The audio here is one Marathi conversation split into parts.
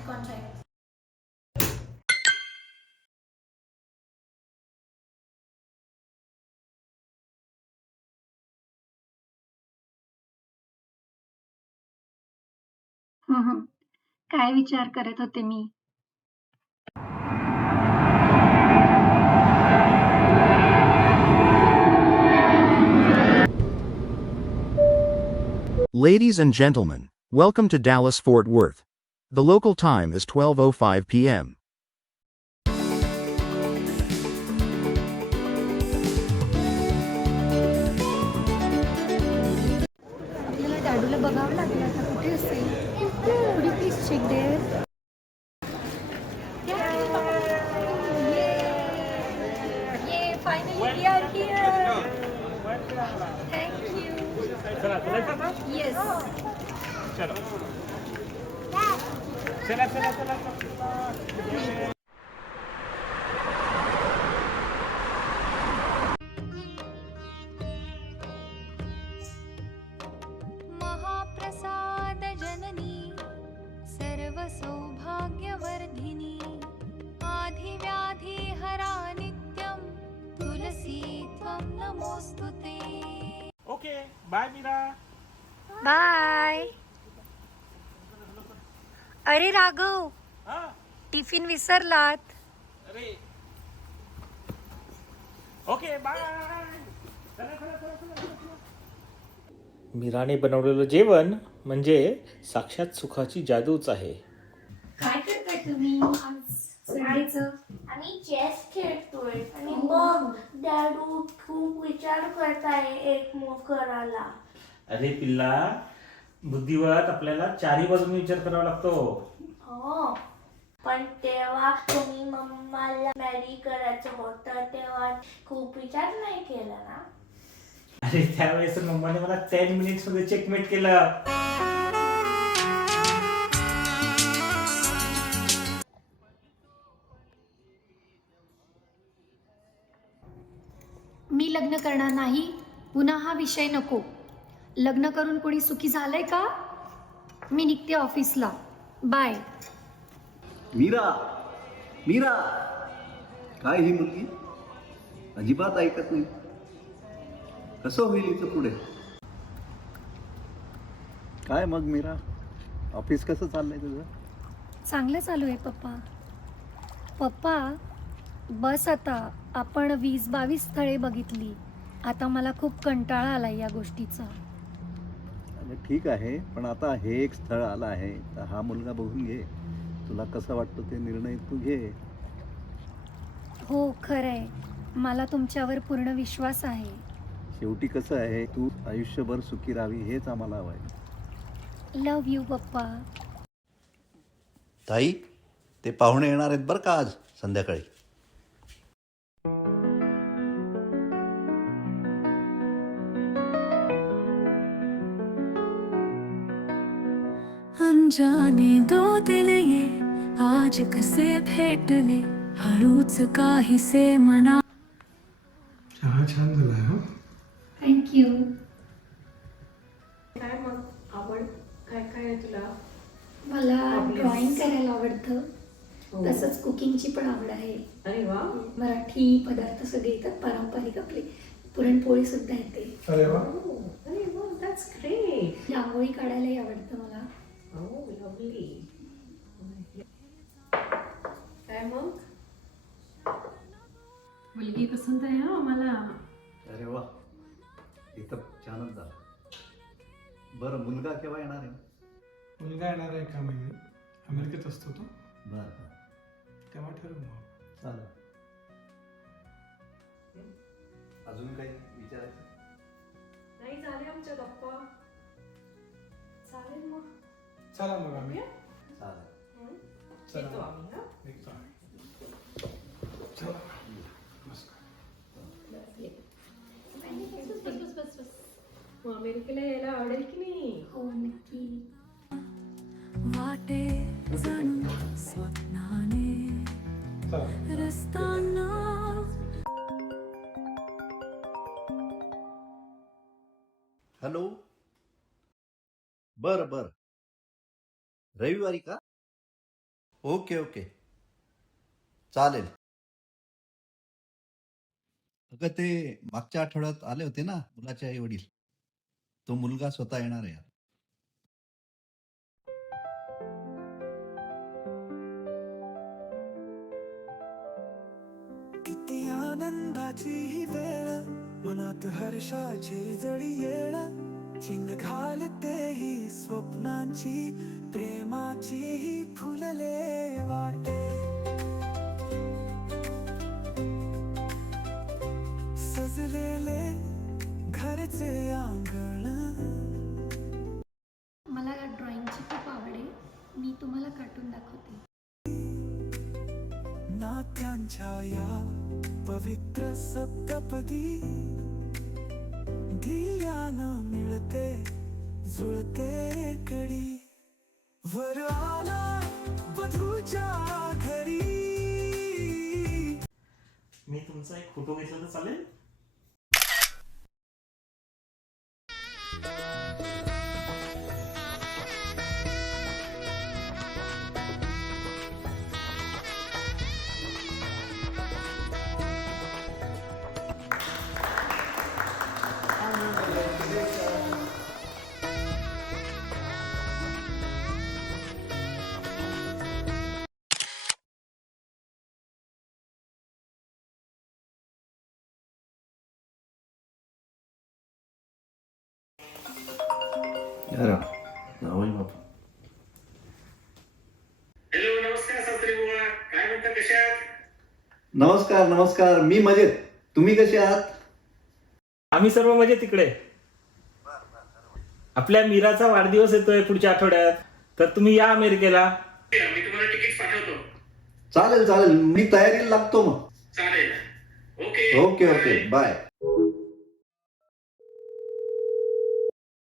my contract. काय विचार करत होते मी? Ladies and gentlemen, welcome to Dallas Fort Worth. The local time is 12:05 p.m. आपल्याला डॅडूला बघावं लागेल आता कुठे असेल. Could you please check there? Yay, finally we are here. Thank you. Yes. महाप्रसाद जननी सर्वसौभाग्यवर्धिनी आधिव्याधि हरा नित्यं तुलसी त्वं नमोस्तुते. Okay bye Mira. बाय. अरे राघव, हा टिफिन विसरलात. अरे ओके बाय. मीराने बनवलेलं जेवण म्हणजे साक्षात सुखाची जादूच आहे. काय करताय तुम्ही संडेचं? आम्ही चेस खेळतोय आणि मग डॅडू खूप विचार करताय एक मूव करायला. अरे पिल्ला, बुद्धिवाद आपल्याला चारी बाजूने विचार करावा लागतो. हो, पण तेव्हा तुम्ही मम्माला मॅरी करायचं होतं तेव्हा खूप विचार नाही केला ना. अरे त्यावेळेस मम्माने मला 10 मिनिट्स मध्ये चेकमेट केलं. मी लग्न करणार नाही. पुन्हा हा विषय नको. लग्न करून कोणी सुखी झालंय का? मी निघते ऑफिसला. बाय. मीरा, मीरा, काय ही मुलगी अजिबात ऐकत नाही. कसं होईल इथं पुढे? काय मग मीरा, ऑफिस कसं चाललंय तुझं? चांगलं चालू आहे पप्पा. पप्पा, बस आता. आपण 20-22 स्थळे बघितली. आता मला खूप कंटाळा आलाय या गोष्टीचा. अरे ठीक आहे, पण आता हे एक स्थळ आलं आहे तर हा मुलगा बघून घे. तुला कसं वाटतं ते निर्णय तू घे. हो, खरंय. मला तुमच्यावर पूर्ण विश्वास आहे. शेवटी कसं आहे, तू आयुष्यभर सुखी राहावी हेच आम्हाला हवं आहे. लव यू पप्पा. ताई, ते पाहुणे येणार आहेत बरं का आज संध्याकाळी. अनजाने दो दिल ये आज कसे भेटले हळूच काहीसे मना. चहा छान झालाय हा. थँक्यू. काय मग आवड काय काय आहे तुला? मला ड्रॉइंग करायला आवडतं. हो. तसंच कुकिंगची पण आवड आहे. अरे वा. मराठी पदार्थ सगळे येतात. पारंपरिक आपले पुरणपोळी सुद्धा येते. अरे वा. अरे वा, दॅट्स ग्रेट. रांगोळी काढायलाही आवडतं मला. ओह लवली. काय मग मुलगी पसंत आहे हा आम्हाला. अरे वा, इथं छानच झालं. बरं, मुलगा केव्हा येणार आहे? मुलगा येणार आहे एका महिन्यात. अमेरिकेत असतो तो. बरं बरं, तेव्हा ठरवू मग. चालेल. अजून काही विचारायचं? नाही झाले आमच्या गप्पा. चालेल मग. चला मग आम्ही चालेल. येतो आम्ही हा. निघतो आम्ही. चला. नमस्कार. मग अमेरिकेला यायला आवडेल की नाही? हो, नक्की. वाटे जणू स्वप्नाने चला. रस्ताना. हॅलो. बरं बरं, रविवारी का? ओके ओके चालेल. अगं ते मागच्या आठवड्यात आले होते ना मुलाचे आई वडील. तो मुलगा स्वतः येणार आहे. किती आनंदाची ही वेळ, मनात हर्षाची जडी येळ, चिंग घालते ही स्वप्नांची, प्रेमाची ही फुलले वाटे. सजलेले घरचे अंगण. मला ड्रॉइंगची खूप आवड आहे. मी तुम्हाला कार्टून दाखवते. नात्यांच्या या पवित्र सप्तपदी, धियानं मिळते जुळते कडी. वर आला वधूच्या घरी. मी तुमचा एक फोटो घेतला तर चालेल? अरे जावई बापू. हॅलो, नमस्कार सासरे बुवा. काय म्हणता, कशा आहात? नमस्कार नमस्कार. मी मजेत. तुम्ही कसे आहात? आम्ही सर्व मजेत तिकडे. आपल्या मीराचा वाढदिवस येतोय पुढच्या आठवड्यात, तर तुम्ही या अमेरिकेला. मी तुम्हाला तिकीट पाठवतो. चालेल चालेल. मी तयारीला लागतो मग. चालेल. Okay okay okay bye.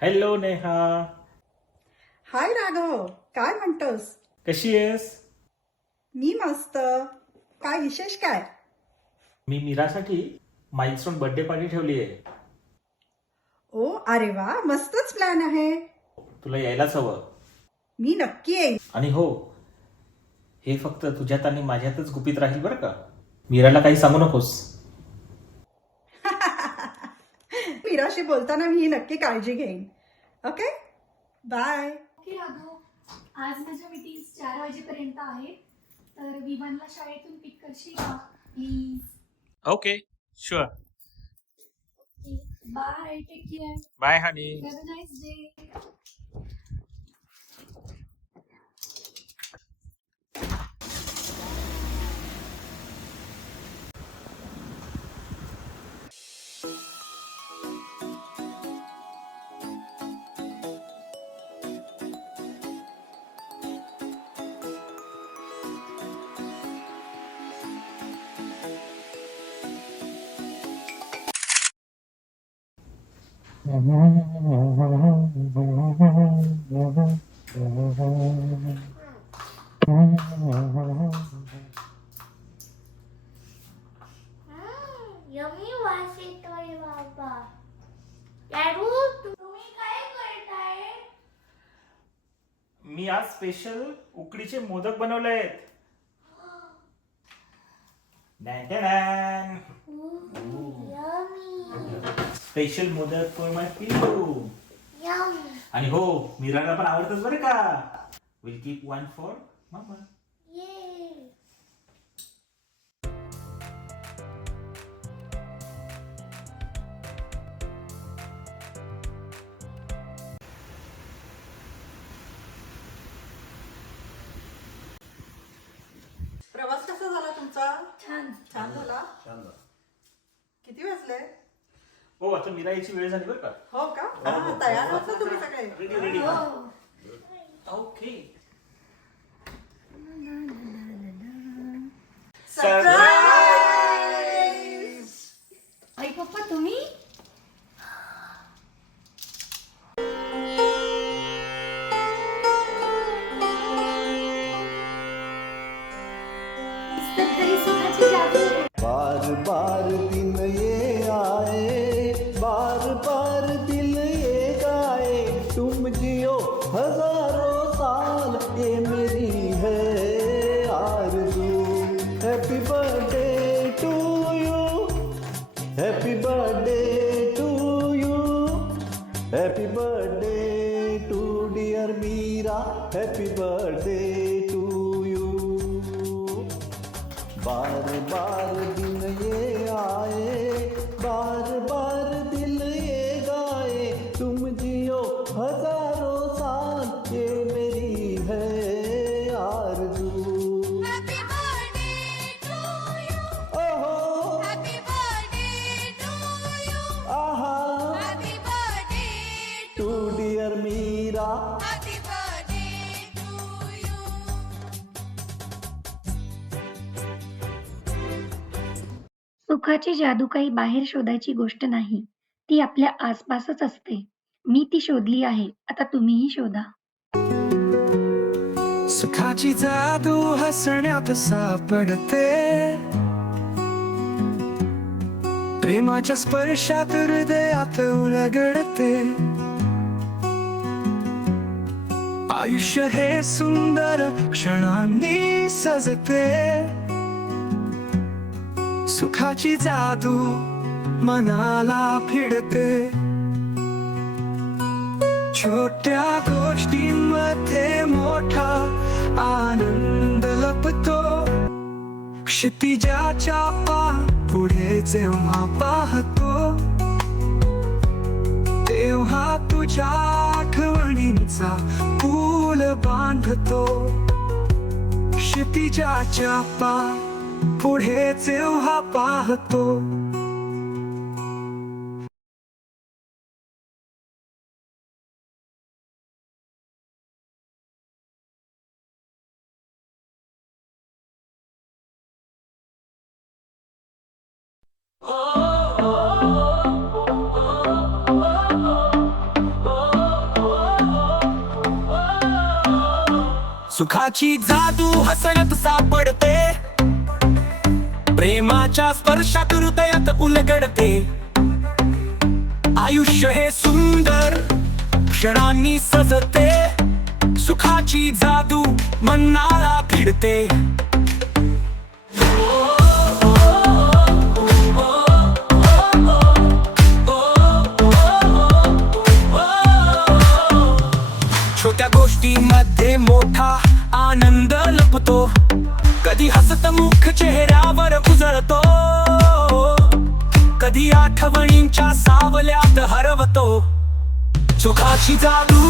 Hello Neha, hi Raghav, काय म्हणतोस? कशी आहेस? मी मस्त. काय विशेष काय? मी मीरासाठी माइलस्टोन बर्थडे पार्टी ठेवली आहे. ओ अरे वा, मस्तच प्लॅन आहे. तुला यायलाच हवं. मी नक्की येईन. आणि हो, हे फक्त तुझ्यात आणि माझ्यातच गुपित राहील बरं का. मीराला काही सांगू नकोस. मीराशी बोलताना मी नक्की काळजी घेईन. Okay bye. ओके राघव, आज माझ्या मीटिंग 4 वाजेपर्यंत आहे, तर विमानला शाळेतून पिक करशील का please? Okay, sure. Bye, take care, bye honey. Have a nice day. Yummy वास येतोय बाबा. यारू, तुम्ही काय करताय? मी आज स्पेशल उकडीचे मोदक बनवले आहेत. स्पेशल मोदक फॉर माय पिल्लू. आणि हो, मीराला पण आवडतच बरं का. Will keep one for mamma. प्रवास कसा झाला तुमचा? छान. छान झाला. किती वाजले? हो, आता मीरा याची वेळ झाली बरं का. हो का? तयार आहात ना तुम्ही सगळे? Ready ready. हो. ओके. आई पप्पा, तुम्ही? घरी सुखाची जादू आहे. बार बार दिन ये आए, बार बार दिल ये गाए, तुम जियो हजारों साल ये मेरी है बार दिन ये आए, बार बार दिल ये गाए, तुम जियो हजारों साल, ये मेरी है आरज़ू। ओहो आहा टू डियर मीरा। सुखाची जादू काही बाहेर शोधायची गोष्ट नाही, ती आपल्या आसपासच असते. मी ती शोधली आहे, आता तुम्हीही शोधा. सुखाची जादू हसण्यात सापडते, प्रेमाच्या स्पर्शात हृदयात उलगडते. आयुष्य हे सुंदर क्षणांनी सजते, सुखाची जादू मनाला भिडते. छोट्या गोष्टींमध्ये मोठा आनंद लपतो, क्षितिजाच्या पुढे जेव्हा पाहतो, तेव्हा तुझ्या आठवणींचा पूल बांधतो. क्षितिजाच्या पुढे जेव्हा पाहतो. सुखाची जादू हसण्यात सापडते, प्रेमाच्या स्पर्शात हृदयात उलगडते. आयुष्य हे सुंदर क्षणांनी सजते, सुखाची जादू मनाला भिडते. छोट्या गोष्टींमध्ये मोठा आनंद लपतो, कधी हसत मुख चेहऱ्यावर उजळतो, कधी आठवणींच्या सावल्यात हरवतो. सुखाची जादू